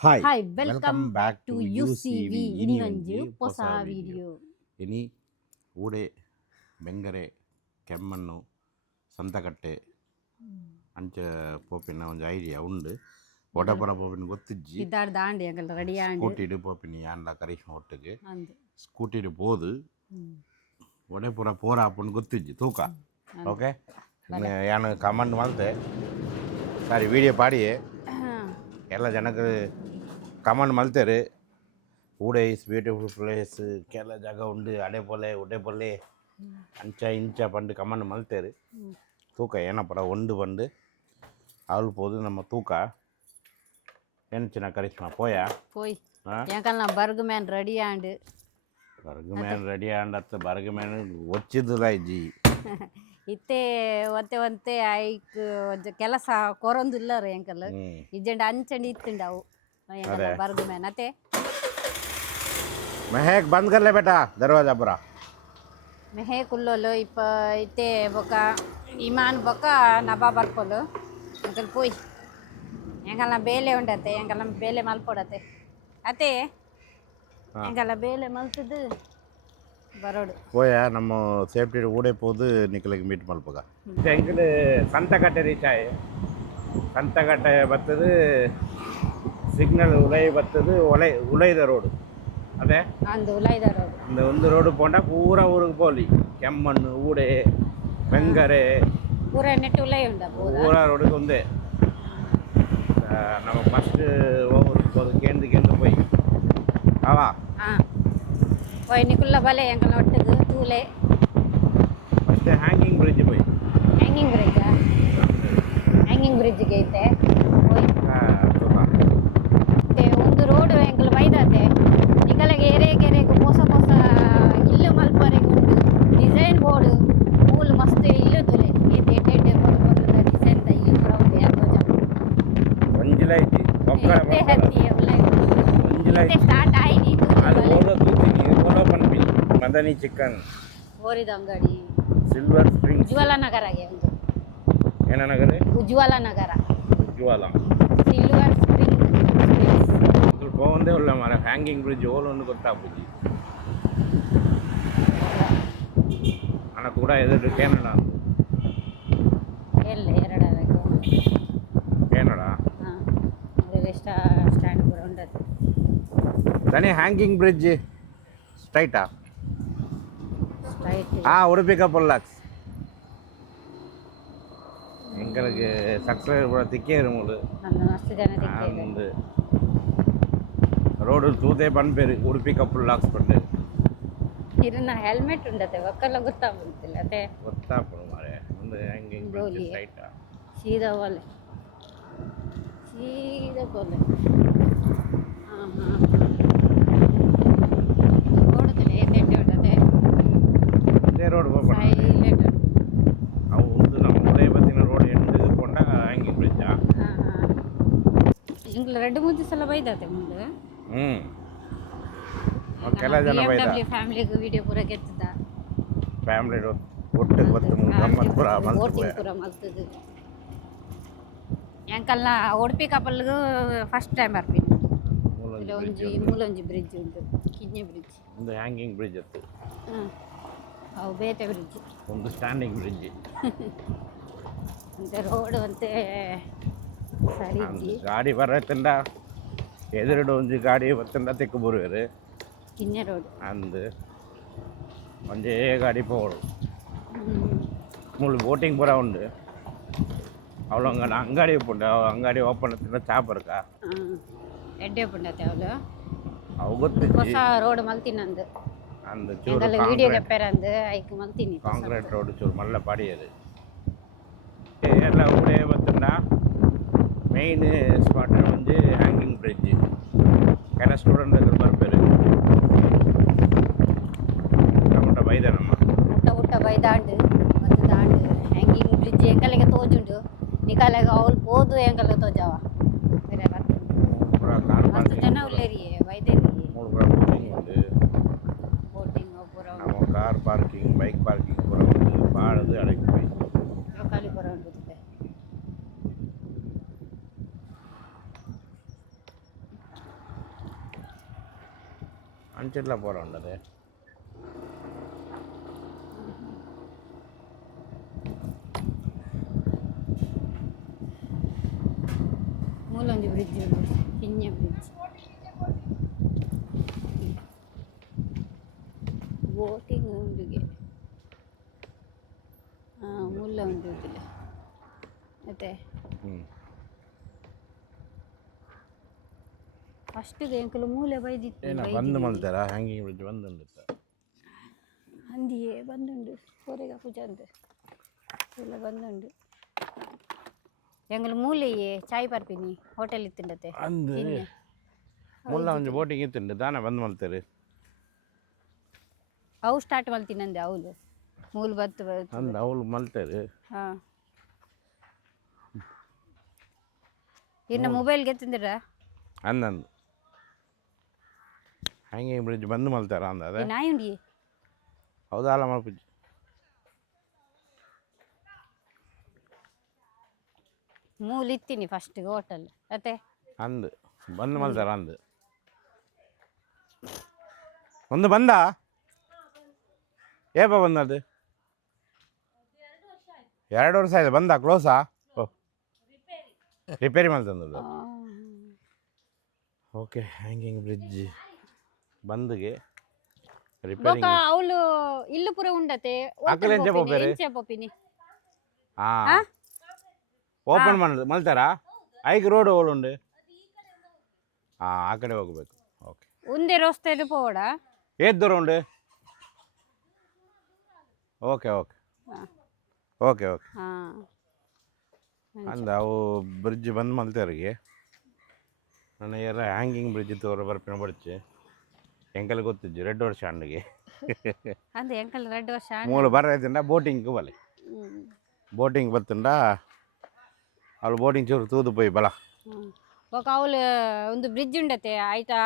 Hi hi welcome welcome back back to to U U C C V V ಇನಿ ಇನಿ ಒಂಜಿ ಒಂಜಿ ಹೊಸ ಹೊಸ ವಿಡಿಯೋ ವಿಡಿಯೋ. ಇನಿ ಊಡೆ ಬೆಂಗರೆ ಕೆಮ್ಮಣ್ಣು ಸಂತಕಟ್ಟೆ ಅಂಚ ಪೋಪಿನ ಒಂಜಿ ಐಡಿಯಾ ಉಂಡು ಒಡಪುರ ಪೋಪಿನ ಗೊತ್ತಿಜ್ಜಿ ಇದ್ದಾಡ್ ದಾಂಡಿ ಎಂಕಲ್ ರೆಡಿ ಆಂಡ್ ಸ್ಕೂಟಿಡು ಪೋಪಿನಿ ಆಂಡ ಕರೀಶ್ನ ಒಟ್ಟಿಗೆ ಅಂದ್ ಸ್ಕೂಟಿಡು ಪೋದು ಒಡೆಪುರ ಪೋರ ಆಪುಂಡು ಗೊತ್ತಿಜ್ಜಿ ತೂಕ ಓಕೆ ಯಾನು ಕಮೆಂಟ್ ಮಲ್ತೆ ಸಾರಿ ವಿಡಿಯೋ ಪಾಡಿಯೇ ಎಲ್ಲ ಜನಕ್ಕೆ ಕಮೆಂಟ್ ಮಲ್ತೇರು ಊಡೆ ಇಸ್ ಬ್ಯೂಟಿಫುಲ್ ಪ್ಲೇಸ್ ಕೆಲ ಜಾಗ ಉಂಡು ಅಡೆಪೊಲೆ ಉಡೆಪೊಲೆ ಅಂಚ ಇಂಚ ಪಂಡು ಕಮೆಂಟ್ ಮಲ್ತೇರು ತೂಕ ಏನಪ್ಪರ ಒಂದು ಪಂಡು ಅವಳು ಪೋದು ನಮ್ಮ ತೂಕ ಎಂಚಿನ ಕರಿಷ್ಮಾ ಪೋಯಾ போய் ಎಂಕಲ್ ನಾ ಬರ್ಗ್ ಮ್ಯಾನ್ ರೆಡಿ ಆಂಡ್ ಬರ್ಗ್ ಮ್ಯಾನ್ ರೆಡಿ ಆಂಡತ್ತ ಬರ್ಗ್ ಮ್ಯಾನ್ ಒಚ್ಚಿದ್ದುಲ ಇಜ್ಜಿ ಇತ್ತೆ ಒತ್ತೆ ಒಂತೆ ಐಕ್ ಒಂಜ ಕೆಲಸ ಕೊರೊಂದುಲ್ಲರು ಎಂಕಲ್ ಇಜ್ಜಂಡ ಅಂಚಂಡಿ ಇತ್ತುಂಡವು ಎಂಕಲ್ ಬರ್ಗ್ ಮ್ಯಾನ್ ಅತ್ತೆ महक बंद कर ले बेटा दरवाजा पूरा ಮೆಹೇ ಕುಲ್ಲೋಲು ಇಪ್ಪ ಇತ್ತೆ ಬೊಕ ಇಮಾನ್ ಬೊಕ ನಬಾ ಬರ್ಪೊಲು ಎಂಕಲ್ ಪೋಯ್ ಎಂಕಲ್ನ ಬೇಲೆ ಉಂಡತ್ತೆ ಎಂಕಲ್ನ ಬೇಲೆ ಮಲ್ಪೊಡತ್ತೆ ಅತ್ತೆ ಎಂಕಲ್ನ ಬೇಲೆ ಮಲ್ತದು ಬರೋಡು போயா நம்ம சேஃப்டி ஊடே போது நிக்கலுக்கு மீட் மல்பக எங்கடு சந்தக்கட்டை ரீச் ஆயி சந்தக்கட்டை பத்தது சிக்னல் உலை பத்தது உலைத ரோடு ಅದೇ ಅಂದು ಉಲೈದ ರೋಡ್ இந்த ಒಂದು ರೋಡು ಪೋಂಡ ಪೂರ ಊರಿಗೆ ಪೋಲಿ ಕೆಮ್ಮಣ್ಣು ಊಡೆ ಬೆಂಗರೆ ಪೂರ ನೆಟ್ಟು ಉಲೈ ಉಂಡ ಪೂರ ರೋಡಿಗೆ ಒಂದೇ நம்ம ஃபஸ்ட்டு ஊருக்கு போது கேந்து போய் ஆவா போய் நிக்குள்ள பலே எங்கள் ஒட்டுக்கு தூளே ಫಸ್ಟೇ ಹ್ಯಾಂಗಿಂಗ್ ಬ್ರಿಡ್ಜ್ போய் ಹ್ಯಾಂಗಿಂಗ್ ಬ್ರಿಡ್ಜ್ಗೆ ಐತೆ ಹೋಯ್ ಒಂದು ರೋಡ್ ಎಂಕಲ್ ಬೈದತೆ ನಿಕಲೆಗೆ ಏರೆಗೆರೆಗೆ ಹೊಸ ಇಲ್ಲು ಮಲ್ಪರೆಗೆ ಉಂಟು ಡಿಸೈನ್ ಬೋರ್ಡ್ ಮೂಲು ಮಸ್ತ್ ಇಲ್ಲು ತುಲೆ ಏತೆ ಎಡ್ಡೆ ಬೊರ್ದ ಡಿಸೈನ್ ದ ಇಲ್ಲು ಬರೋದು ಯಾಕೋ ಒಂಜಿಲ ಐತಿ ಹತ್ತಿ ಸ್ಟಾರ್ಟ್ ಆಯ್ತು ಅದು ಓಲೋ ಪನ್ಪಿ ಮದನಿ ಚಿಕನ್ ಓರಿದ ಅಂಗಡಿ ಸಿಲ್ವರ್ ಸ್ಪ್ರಿಂಗ್ ಉಜ್ವಲ ನಗರಗೆ ಒಂದು ಏನ ನಗರ ಉಜ್ವಲ ನಗರ ಉಜ್ವಲ ಸಿಲ್ವರ್ ಸ್ಪ್ರಿಂಗ್ போவந்தே உள்ள மர ஹேங்கிங் பிரிட்ஜ் ஓலொன்று கொத்தா போச்சு ஆனால் கூட எது கேனடா ಎಲ್ಲ ಎರಡಾಗ கேனடா ಸ್ಟ್ಯಾಂಡ್ ಕೂಡ ಉಂಟದು தானே ஹேங்கிங் பிரிட்ஜ் ஸ்ட்ரைட்டா ಸ್ಟ್ರೈಟ್ உடுப்பி கப்பல்லாக்ஸ் எங்களுக்கு சக்ஸஸ் கூட திக்கே இருமுது ನನ್ನ ಅಷ್ಟು ಜನ ದಿಕ್ಕಿದೆ வந்து ರೋಡು ತೂತೆ ಪನ್ಪೇರು ಉಡುಪಿ ಕಪ್ಪಲ್ ಲಾಕ್ಸ್ ಪಂಡು ಇದನ್ನ ಹೆಲ್ಮೆಟ್ ಉಂಡತೆ ಒಕ್ಕಲ್ಲ ಗೊತ್ತಾಗ್ಬಿಡ್ತಿಲ್ಲ ಅದೇ ಗೊತ್ತಾಗ್ಬಿಡು ಮಾರೆ ಒಂದು ಹ್ಯಾಂಗಿಂಗ್ ಬ್ರಿಡ್ಜ್ ಗೋಲಿ. ಸ್ಟ್ರೈಟಾ ಸೀದಾ ಒಲೆ ಸೀದಾ ಕೊಲೆ ಹಾಂ ನೋಡುತ್ತಿಲ್ಲ ಏತೆಂಟೆ ಉಂಟತೆ ಇದೇ ರೋಡ್ ಹೋಗ್ಬೇಡ ಸೈಲೆಂಟ್ ಅವು ಒಂದು ನಮ್ಮ ಉದಯ ಬತ್ತಿನ ರೋಡ್ ಎಂಟು ಕೊಂಡ ಹ್ಯಾಂಗಿಂಗ್ ಬ್ರಿಡ್ಜಾ ಹಾಂ ಇಂಗ್ಲ ಎರಡು ಮೂರು ಸಲ ಬೈದತೆ ಮುಂದೆ ಕೆಲ ಜನ ಬೈದ ಫ್ಯಾಮಿಲಿಗೂ ವಿಡಿಯೋ ಪೂರ ಕೆತ್ತದ ಫ್ಯಾಮಿಲಿ ಒಟ್ಟು ಗೊತ್ತು ಗಮ್ಮತ್ ಪುರ ಬೋಟಿಂಗ್ ಪೂರ ಮಲ್ತದು ಎಂಕಲ್ನ ಉಡುಪಿ ಕಪಲ್ಗೂ ಫಸ್ಟ್ ಟೈಮ್ ಬರ್ತೀನಿ ಇಲ್ಲ ಮೂಲೊಂಜಿ ಬ್ರಿಡ್ಜ್ ಉಂಟು ಕಿಡ್ನಿ ಬ್ರಿಡ್ಜ್ ಒಂದು ಹ್ಯಾಂಗಿಂಗ್ ಬ್ರಿಡ್ಜ್ ಇತ್ತು ಅವು ಬೇತೆ ಬ್ರಿಡ್ಜ್ ಒಂದು ಸ್ಟ್ಯಾಂಡಿಂಗ್ ಬ್ರಿಡ್ಜ್ ಅಂತ ರೋಡ್ ಅಂತೆ ಸರಿ ಇಜ್ಜಿ ಗಾಡಿ ಬರತ್ತಂಡ ಎದುರುಡು ಒಂಜಿ ಗಾಡಿ ಬತ್ತಂಡ ತೆಕ್ಕು ಬರುವೇರು ಕಿನ್ನೆ ರೋಡ್ ಅಂದು ಒಂಜೇ ಗಾಡಿ ಪೋಡು ಮೂಲು ಬೋಟಿಂಗ್ ಪೂರ ಉಂಡು ಅವಳು ಅಂಗಡಿ ಉಪ್ಪುಂಡು ಅಂಗಡಿ ಓಪನ್ ತಿಂದ ಚಾಪರ್ಕ ಎಡ್ಡೆ ಪುಂಡತೆ ಅವಳು ಅವು ಗೊತ್ತಿಜ್ಜಿ ಹೊಸ ರೋಡ್ ಮಲ್ತಿನಂದು ಅಂದು ಎಂಕಲ್ಲ ಚೂರು ವಿಡಿಯೋ ಕೆಪ್ಪೆರಂದು ಐಕ್ ಮಲ್ತೀನಿ ಕಾಂಕ್ರೀಟ್ ರೋಡ್ ಚೂರು ಮಲ್ಲ ಪಾಡಿಯದು ಎಲ್ಲ ಊರೇ ಬತ್ತಂಡ ಮೇಯ್ನ್ ಸ್ಪಾಟ್ ಒಂಜಿ ಹ್ಯಾಂಗಿಂಗ್ ಬ್ರಿಡ್ಜ್ ಕೆಲ ಸ್ಟೂಡೆಂಟ್ ಬರ್ಪೇರು ನಮ್ಮಟ ಬೈದ ನಮ್ಮ ಊಟ ಬೈದಾಂಡು ಮತ್ತು ದಾಂಡು ಹ್ಯಾಂಗಿಂಗ್ ಬ್ರಿಡ್ಜ್ ಎಂಕಲೆಗೆ ತೋಜುಂಡು ನಿಕಾಲೆಗೆ ಅವಳು ಪೋದು ಎಂಕಲ್ಲ ತೋಜಾವ ಬೇರೆ ಪೂರ ಕಾರ್ ಮಸ್ತ್ ಪಾರ್ಕಿಂಗ್ ಜನ ಉಳ್ಳೇರಿಯೇ ಬೈದೇರಿ ಮೂರು ಪೂರ ಬೋಟಿಂಗ್ ಉಂಡು ಬೋಟಿಂಗ್ ಪೂರ ನಮ್ಮ ಕಾರ್ ಪಾರ್ಕಿಂಗ್ ಬೈಕ್ ಪಾರ್ಕಿಂಗ್ ಪೂರ ಉಂಡು ಬಾಳದು ಅಡಗಿ போய் ಲೋಕಾಲಿ ಪೂರ ಉಂಟು ಅಂಚಿಲ್ಲ ಪೋರ ಉಂಡದೆ ಮೂಲೊಂದು ಬ್ರಿಡ್ಜ್ ಉಂಟು ಕಿನ್ಯ ಬ್ರಿಡ್ಜ್ ಬೋಟಿಂಗ್ ಉಂಡುಗೆ ಮುಲ್ಲ ಉಂಟು ಇದಿಲ್ಲ ಮತ್ತೆ ಫಸ್ಟಿಗೆ ಎಂಕಲು ಮೂಲೆ ಬೈದಿತ್ತು ಏನ ಬಂದು ಮಲ್ತಾರ ಹ್ಯಾಂಗಿಂಗ್ ಬ್ರಿಡ್ಜ್ ಬಂದು ಅಂದಿಯೇ ಬಂದುಂಡು ಹೊರೆಗ ಪೂಜೆ ಅಂತ ಎಲ್ಲ ಬಂದುಂಡು ಎಂಗಲು ಮೂಲೆಯೇ ಚಾಯ್ ಬರ್ಪಿನಿ ಹೋಟೆಲ್ ಇತ್ತಿಂಡತೆ ಅಂದು ಮುಲ್ಲ ಒಂಜಿ ಬೋಟಿಂಗ್ ಇತ್ತುಂಡು ದಾನ ಬಂದು ಮಲ್ತಾರೆ ಅವು ಸ್ಟಾರ್ಟ್ ಮಲ್ತಿನಂದೆ ಅವಳು ಮೂಲು ಬತ್ತು ಅಂದು ಅವಳು ಮಲ್ತಾರೆ ಹಾಂ ಇನ್ನು ಮೊಬೈಲ್ಗೆ ತಿಂದಿರ ಅಂದಂದು ಹ್ಯಾಂಗಿಂಗ್ ಬ್ರಿಡ್ಜ್ ಬಂದು ಮಲ್ತಾರ ಅಂದ ಅದೇ ನಾಯಿ ಉಂಡಿ ಹೌದಲ್ಲ ಮಲ್ಪುಜಿ ಮೂಲು ಇತ್ತೀನಿ ಫಸ್ಟಿಗೆ ಹೋಟೆಲ್ ಮತ್ತೆ ಅಂದು ಬಂದು ಮಲ್ತಾರ ಅಂದು ಒಂದು ಬಂದ ಏಪ ಬಂದದ್ದು 2 ವರ್ಷ ಆಯ್ತು ಬಂದ ಕ್ಲೋಸಾ ಓ ರಿಪೇರಿ ಮಲ್ತಂದದ್ದು ಓಕೆ ಹ್ಯಾಂಗಿಂಗ್ ಬ್ರಿಡ್ಜ್ ಬಂದಿಗೆ ರಿಪೇರಿಂಗ್ ಅವಳು ಇಲ್ಲು ಪೂರ ಉಂಡತೆ ಅಕ್ಕಲೆ ಎಂಚೆ ಪೋಪೇರು? ಪೋಪಿನಿ ಹಾಂ ಓಪನ್ ಮಾಡೋದು ಮಲ್ತಾರಾ ಐಕ್ ರೋಡ್ ಉಂಡು ಹಾಂ ಆ ಕಡೆ ಹೋಗ್ಬೇಕು ಓಕೆ ಒಂದೇ ರಸ್ತೆಯಲ್ಲಿ ಪೋಡ ಏತ್ ದೂರ ಉಂಡು ಓಕೆ ಓಕೆ ಓಕೆ ಓಕೆ ಹಾಂ ಅಂದ ಅವು ಬ್ರಿಡ್ಜ್ ಬಂದು ಮಲ್ತಾರಿಗೆ ನನ್ನ ಯಾರ ಹ್ಯಾಂಗಿಂಗ್ ಬ್ರಿಡ್ಜ್ ತೋರ ಬರ್ಪಿನ ಬಡ್ಚೆ ಎಂಕಲ್ ಗೊತ್ತಿಜ್ಜು 2 ವರ್ಷ ಹಣ್ಣಿಗೆ ಅಂದೆ ಎಂಕಲ್ 2 ವರ್ಷ ಮೂಲ ಬರದಿಂದ ಬೋಟಿಂಗ್ ಬಲೆ ಬೋಟಿಂಗ್ ಬತ್ತಂಡ ಅವಳು ಬೋಟಿಂಗ್ ಚೂರು ತೂದು ಪೋಯಿ ಬಲ ఒక ಅವಳು ಒಂದು ಬ್ರಿಡ್ಜ್ ಉಂಡತೆ ಆಯ್ತಾ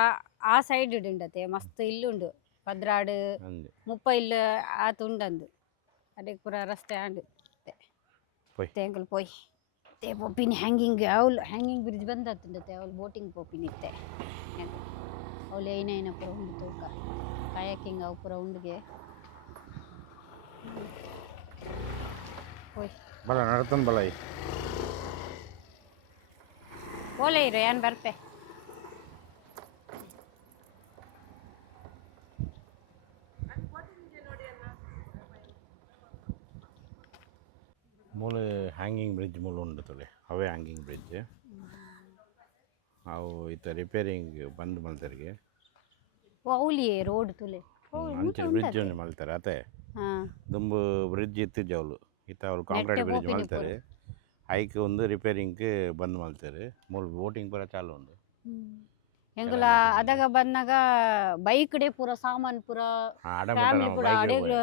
ಆ ಸೈಡ್ ಉಂಡತೆ ಮಸ್ತ್ ಇಲ್ಲುಂಡು ಪದ್ರಾಡು ಅಂದೆ 30 ಇಲ್ಲು ಆತು ಉಂಡಂದು ಅದಕ್ಕೆ ಪೂರ ರಸ್ತೆ ಆಂಡು ಪೋಯ್ ಎಂಕಲ್ ಪೋಯ್ ತೇ ಪೋಪಿನಿ ಹ್ಯಾಂಗಿಂಗ್ ಅವಳು ಹ್ಯಾಂಗಿಂಗ್ ಬ್ರಿಡ್ಜ್ ಬಂದತ್ತುಂಡತೆ ಅವಳು ಬೋಟಿಂಗ್ ಪೋಪಿನಿ ಇತ್ತೆ ಅವಳು ಏನೇನ ಪೂರ ಉಂಡು ತೂಕ ಕಾಯಕಿಂಗ್ ಅವು ಪೂರ ಉಂಡುಗೆ ಪೋಯ್ ಬಲ ನಡ್ತಂದು ಬಲ ಓಲೆ ಇರು ಏನು ಬರ್ಪೆ ಮೂಲ ಹ್ಯಾಂಗಿಂಗ್ ಬ್ರಿಡ್ಜ್ ಮೂಲ ಉಂಡು ತೊಲೆ ಅವೇ ಹ್ಯಾಂಗಿಂಗ್ ಬ್ರಿಡ್ಜ್ ಅವು ಈತ ರಿಪೇರಿಂಗ್ ಬಂದು ಮಲ್ತರಿಗೆ ಅವಳಿಯೇ ರೋಡ್ ತುಲೆ ಅಂಚೆ ಬ್ರಿಡ್ಜ್ ಒಂದು ಮಲ್ತಾರೆ ಅತೆ ದುಂಬು ಬ್ರಿಡ್ಜ್ ಇತ್ತಿಜ್ಜು ಅವಳು ಈತ ಅವಳು ಕಾಂಕ್ರೀಟ್ ಬ್ರಿಡ್ಜ್ ಮಲ್ತಾರೆ ಐಕ್ ಒಂದು ರಿಪೇರಿಂಗ್ ಬಂದು ಮಲ್ತಾರೆ ಮೂಲ ಬೋಟಿಂಗ್ ಪೂರ ಚಾಲು ಉಂಡು ಎಂಗುಲ ಅದಾಗ ಬಂದಾಗ ಬೈಕ್ ಡೇ ಪೂರ ಸಾಮಾನ್ ಪೂರ ಫ್ಯಾಮಿಲಿ ಪೂರ ಅಡೆಗ್ಲು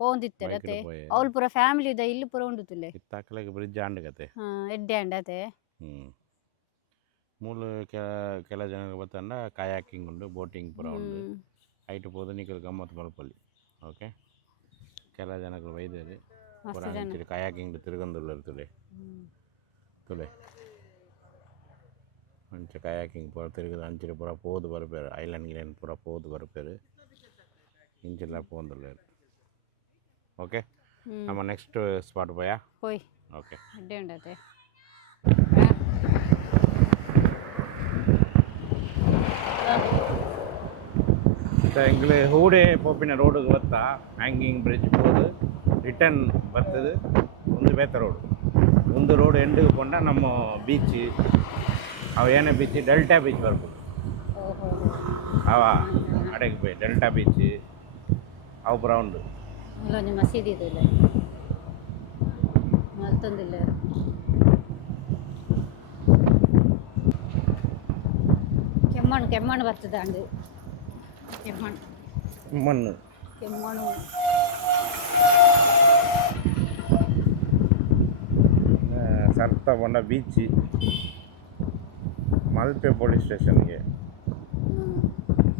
ಪೋಂದಿತ್ತಾರೆ ಅತೆ ಅವಳು ಪೂರ ಫ್ಯಾಮಿಲಿ ಇದೆ ಇಲ್ಲಿ ಪೂರ ಉಂಡು ತುಲೆ ಇತ್ತಾಕಲಾಗ ಬ್ರಿಡ್ಜ್ ಆಂಡಗತೆ ಎಡ್ಡೆ ಅಂಡತೆ ಮೂಲ ಕೆಲ ಜನ ಬತ್ತಂಡ ಕಾಯಾಕಿಂಗ್ ಉಂಡು ಬೋಟಿಂಗ್ ಪೂರ ಉಂಡು ಐಟ್ ಪೋದು ನಿಕಲ್ ಗಮ್ಮತ್ತು ಮಲ್ಪಲ್ಲಿ ಓಕೆ ಕೆಲ ಜನಗಳು ವೈದ್ಯರು ಪೂರ ಅಂಚಿರಿ ಕಾಯಾಕಿಂಗ್ ತಿರುಗಂದುಳ್ಳರು ತುಲೆ ತುಲೆ ಅಂಚೆ ಕಾಯಾಕಿಂಗ್ ಪೂರ ತಿರುಗದು ಅಂಚಿರಿ ಪೂರ ಪೋದು ಬರ್ಪೇರು ಐಲ್ಯಾಂಡ್ ಗಿಲ್ಯಾಂಡ್ ಪೂರ ಪೋದು ಬರ್ಪೇರು ಇಂಚೆಲ್ಲ ಪೋಂದುಳ್ಳರು ಓಕೆ ನಮ್ಮ ನೆಕ್ಸ್ಟ್ ಸ್ಪಾಟ್ ಪೋಯಾ ಪೋಯ್ ಓಕೆ ಅಡ್ಡೆ ಉಂಡತೆ ಎಂಗ್ಲು ಹೂಡೆ ಪೋಪಿನ ರೋಡ್ ಗೊತ್ತ ಹ್ಯಾಂಗಿಂಗ್ ಬ್ರಿಡ್ಜ್ ಪೋದು ರಿಟರ್ನ್ ಬರ್ತದೆ ಒಂದು ಬೇತ ರೋಡ್ ಒಂದು ರೋಡ್ ಎಂಡಿಗೆ ಕೊಂಡ ನಮ್ಮ ಬೀಚ್ ಅವು ಏನೇ ಬೀಚ್ ಡೆಲ್ಟಾ ಬೀಚ್ ಬರ್ಬೋದು ಅವ ಅಡೆಗೆ போய் ಡೆಲ್ಟಾ ಬೀಚ್ ಅವು ಪೂರ ಉಂಡು ಅಲ್ಲೊಂದು ಮಸೀದಿ ಇದೆ ಮತ್ತೊಂದಿಲ್ಲ ಕೆಮ್ಮಣ್ಣು ಬರ್ತದೆ ಅಂಡು ಮಣ್ಣು ಕೆಮ್ಮಣ್ಣು ಸರ್ತ ಬಂಡ ಬೀಚ್ ಮಲ್ಪೆ ಪೊಲೀಸ್ ಸ್ಟೇಷನ್ಗೆ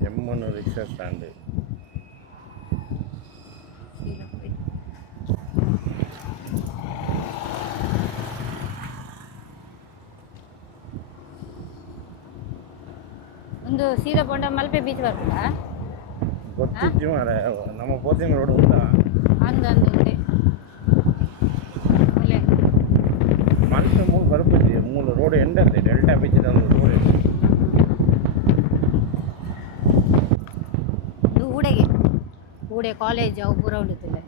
ಎಮ್ಮನು ರಿಕ್ಷಾ ಸ್ಟ್ಯಾಂಡ್ ಒಂದು ಸೀದಾ ಪೊಂಡ ಮಲ್ಪೆ ಬೀಚ್ ಬರ್ತದ ಗೊತ್ತಿದ್ದು ಮಾರೆ ನಮ್ಮ ಪೋತಿಂಗ್ ರೋಡ್ ಉಂಟಾ ಅಂದಂದು ಉಂಡೆ ಅಲ್ಲೇ ಮನುಷ್ಯ ಮೂಲ ಬರ್ಬೋದು ಮೂಲ ರೋಡ್ ಎಂಡಂತೆ ಡೆಲ್ಟಾ ಬೀಚ್ ರೋಡ್ ಇದು ಊಡೆಗೆ ಊಡೆ ಕಾಲೇಜ್ ಅವು ಪೂರ ಉಂಡಿತ್ತಿಲ್ಲ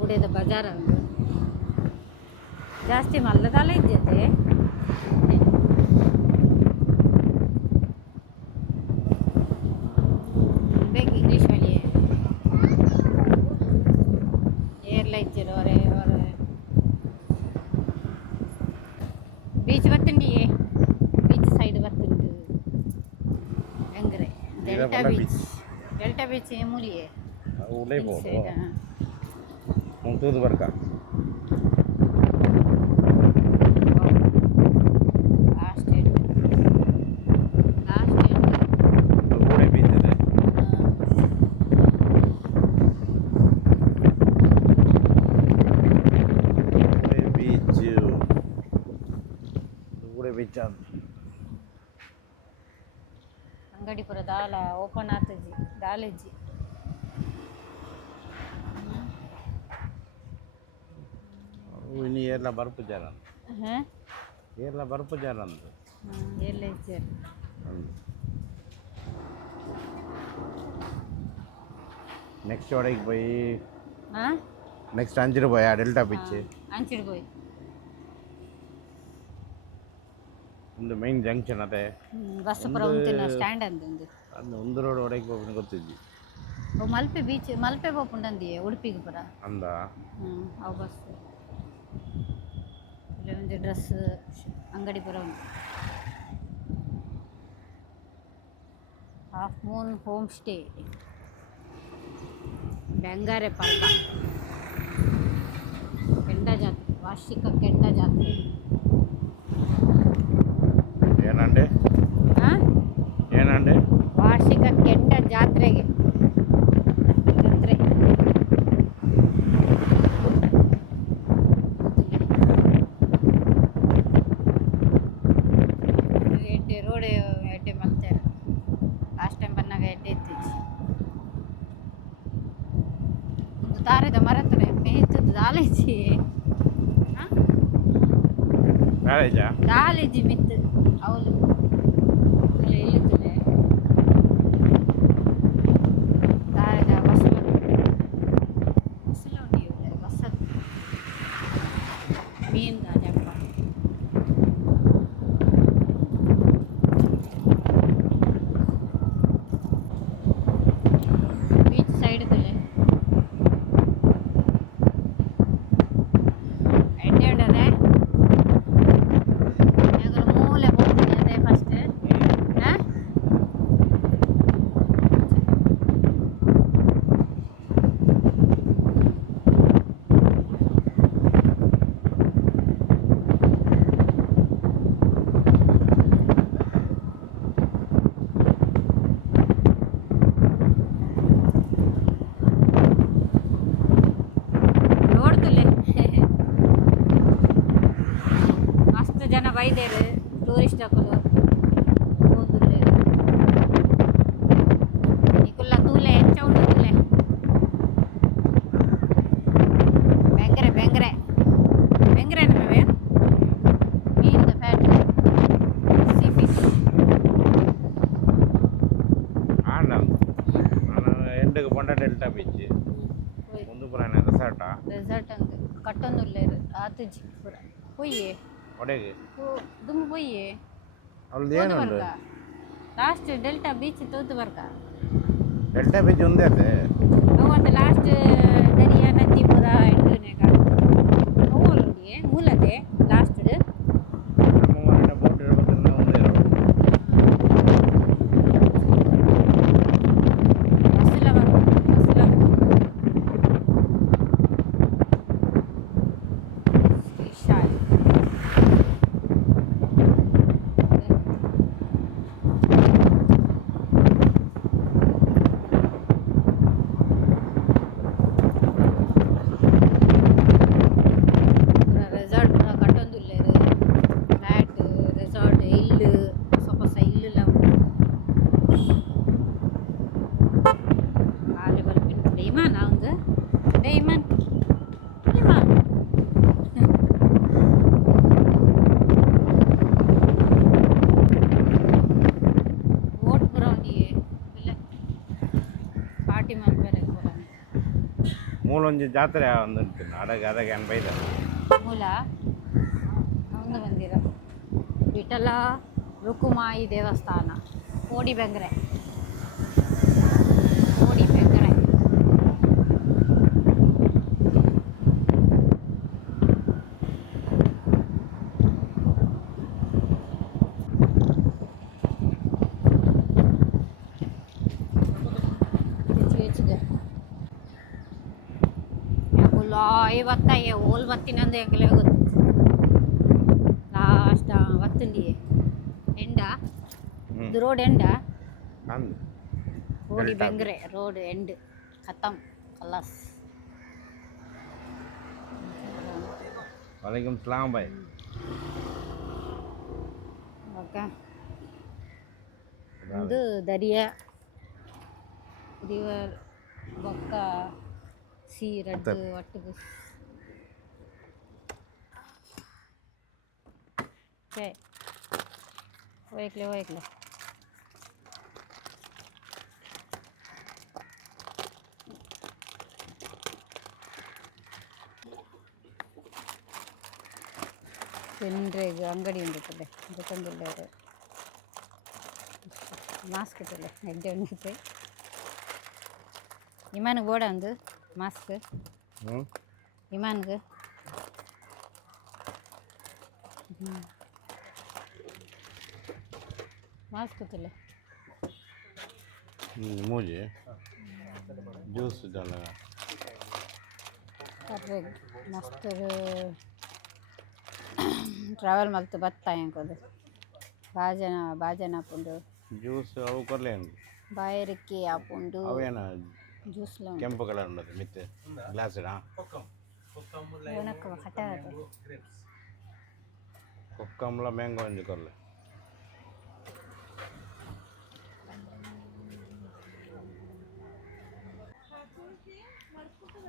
ಊಡೆದ ಬಜಾರ ಉಂಟು ಜಾಸ್ತಿ ಮಲ್ಲದಾಲ ಇದ್ದೈತೆ ಬೇಕು ಇಂಗ್ಲೀಷ್ ಮೀಡಿಯ ಏರ್ಲ ಇಚ್ಚಿರು ಅವರೇ ಬೀಚ್ ಬತ್ತುಂಡಿಯೇ ಬೀಚ್ ಸೈಡ್ ಬತ್ತುಂಡು ಹೆಂಗ್ರೆ ಡೆಲ್ಟಾ ಬೀಚ್ ಮೂಲಿಯೇ ಉಳ್ಳೇ ಬೋದು ಮುಂತೂದು ಬರ್ಕ ಊಡೆ ಬೀಚ್ ಇದೆ ಊಡೆ ಬೀಚ್ ಅದು ಅಂಗಡಿ ಪುರ ದಾಲ ಓಪನ್ ಆತಜಿ ದಾಲೆಜ್ಜಿ ಇನ್ನು ಏರ್ಲ ಬರ್ಪು ಜಾರ ಹಾಂ ಏರ್ಲ ಬರ್ಪು ಜಾರ ಅಂತ ಎಲ್ಲ ಇಚ್ಚಾರು ನೆಕ್ಸ್ಟ್ ಒಳಗೆ போய் ಹಾಂ ನೆಕ್ಸ್ಟ್ ಅಂಜಿರು போய் ಡೆಲ್ಟಾ ಬೀಚ್ ಅಂಚಿಡ್ போய் ಒಂದು ಮೈನ್ ಜಂಕ್ಷನ್ ಅದೇ ಬಸ್ ಪುರ ಉಂತಿನ ಸ್ಟ್ಯಾಂಡ್ ಅಂದು ಒಂದು ರೋಡ್ ಒಳಗೆ ಹೋಗಿ ಗೊತ್ತಿದ್ದಿ ಅವು ಮಲ್ಪೆ ಬೀಚ್ ಮಲ್ಪೆ ಹೋಗ್ಪುಂಡಂದಿಯೇ ಉಡುಪಿಗೆ ಪುರ ಅಂದ ಅವು ಬಸ್ ಇಲ್ಲಿ ಒಂದು ಡ್ರೆಸ್ ಅಂಗಡಿ ಪುರ ಉಂಟು half moon home stay Bengre ಪಾರ್ಕ ಕೆಂಡ ಜಾತ್ರೆ ವಾರ್ಷಿಕ ಕೆಂಡ ಜಾತ್ರೆ ಏನಂಡೆ ಹಾಂ ಏನಂಡೆ ವಾರ್ಷಿಕ ಕೆಂಡ ಜಾತ್ರೆಗೆ ಜಾತ್ರೆ ಎಡ್ಡೆ ರೋಡ್ ಎಡ್ಡೆ ಮಲ್ತೇನೆ ಲಾಸ್ಟ್ ಟೈಮ್ ಬಂದಾಗ ಎಡ್ಡೆ ಇತ್ತಿಜ್ಜಿ ಒಂದು ತಾರದ ಮರತಡೆ ಮೇಯ್ತದ್ದು ದಾಲೇಜಿ ಹಾಂ ಮ್ಯಾರೇಜಾ ದಾಲೇಜಿ ಮಿತ್ತು ಅವಳು ಎಲ್ಲಿತ್ತದೆ ತಾರದ ಬಸ್ ಬಸ್ಸಲ್ಲಿ ಉಂಟು ಬಸ್ಸದ್ದು ಮೀನು ಜಪ್ಪ ಬೀಚ್ ಸೈಡ್ ತುಲೆ ಎಡ್ಡೆ ಉಂಟದೆ ഞങ്ങൾ മൂല പോകുന്നത് അതെ ഫസ്റ്റ് ನೋಡ್ತುಲೆ ಮಸ್ತ್ ಜನ ಬೈದೇರು ಟೂರಿಸ್ಟ್ ಹಾಕಲು ಹೋದುಲ್ಲೆ ಈಗುಲ್ಲ ತೂಲೆ ಹೆಚ್ಚ ಉಂಟು ತೂಲೆ ಬೆಂಗ್ರೆ ಬೆಂಗ್ರೆ ಬೆಂಗ್ರೆ ನಮ್ಮವೆ ಮೀನಿನ ಫ್ಯಾಕ್ಟ್ರಿ ಸೀ ಫಿಶ್ ಆಂಡ ನಾನು ಎಂಡಿಗೆ ಪೊಂಡ ಡೆಲ್ಟಾ ಬೀಚ್ ಒಂದು ಪುರಾಣ ರೆಸಾರ್ಟಾ ರೆಸಾರ್ಟ್ ಅಂತ ಕಟ್ಟೊಂದುಲ್ಲೇರು ಆತುಜಿ ಪೂರ ಪೊಯ್ಯೆ ಒಡೆಗೆ ದುಮ್ಮು ಪೊಯ್ಯೆ ಅವ್ಳದ್ದು ಏನುಂಟು ಲಾಸ್ಟ್ ಡೆಲ್ಟಾ ಬೀಚ್ ತೋತು ಬರ್ಕ ಡೆಲ್ಟಾ ಬೀಚ್ ಒಂದೇ ಅದೇ ಅವತ್ತು ಲಾಸ್ಟ್ ದರಿಯ ನದಿ ಪುರ ಎಂಟುನೇಗ ಅವಲ್ಲಿ ಮೂಲದೆ ಲಾಸ್ಟ್ ನಮ್ಮ ಮನೆ ಬೋಟ್ ಇರ್ಬೇಕಂದ್ರೆ ಒಂದೇ ರೋಡ್ ಬಸ್ಸೆಲ್ಲ ಬರ್ಬೋದು ಬಸ್ಸೆಲ್ಲ ಶ್ರೀಶಾಲ್ ರೆಸಾರ್ಟ್ ಪುರ ಕಟ್ಟೊಂದುಲ್ಲೇರು ಮೂಲೊಂಜಿ ಜಾತ್ರೆ ಒಂದು ಅದಾಗ ಏನು ಬೈದ ಮೂಲ ಒಂದು ಮಂದಿರ ವಿಠಲ ರುಕುಮಾಯಿ ದೇವಸ್ಥಾನ ಕೋಡಿ ಬೆಂಗ್ರೆ ಓಲ್ ಬತ್ತಿನಂದು ಎಂಕಲೆ ಗೊತ್ತು ಲಾಸ್ಟ್ ಬತ್ತುಂಡಿ ಎಂಡ ಇದು ರೋಡ್ ಎಂಡ ಕೋಡಿ ಬೆಂಗ್ರೆ ರೋಡ್ ಎಂಡ್ ಖತಮ್ ಖಲಾಸ್ वालेकुम सलाम भाई ಓಕೆ ಇದು ದರಿಯಾ ರಿವರ್ ಬೊಕ್ಕ ಸಿ ರೆಡ್ ಒಟ್ಟಿಗೆ ಹೋಯ್ಕ್ಲೆ ಜನರಿಗೆ ಅಂಗಡಿ ಉಂಟುತ್ತದೆ ದುಕಾನ್ದಲ್ಲೇ ಮಾಸ್ಕ್ ಇಟ್ಟಲ್ಲ ಎಡ್ಡೆ ಉಂಟು ವಿಮಾನಕ್ಕೆ ಬೋಡ ಒಂದು ಮಾಸ್ಕ್ ವಿಮಾನಕ್ಕೆ ಮಾಸ್ಕ್ ಇಟ್ಟಲ್ಲ मुझे जूस डाला ಕರ್ರೆಗ್ ಮಸ್ತ್ ಟ್ರಾವೆಲ್ ಮಲ್ತು ಬತ್ತಾ ಎಂಕೋದು ಬಾಜನ ಹಾಕೊಂಡು ಜ್ಯೂಸ್ ಅವು ಕೊರ್ಲೇನು ಬಾಯರಿಕೆ ಹಾಕೊಂಡು ಅವೇನ ಜ್ಯೂಸ್ಲ ಕೆಂಪು ಕಲರ್ ಉಂಟದು ಮಿತ್ತೆ ಗ್ಲಾಸ್ ಇಡ ಏನಕ್ಕೆ ಹಠಾತ್ ಕೊಕ್ಕಂಬಳ ಮ್ಯಾಂಗೋ ಒಂಜಿ ಕೊರ್ಲೆ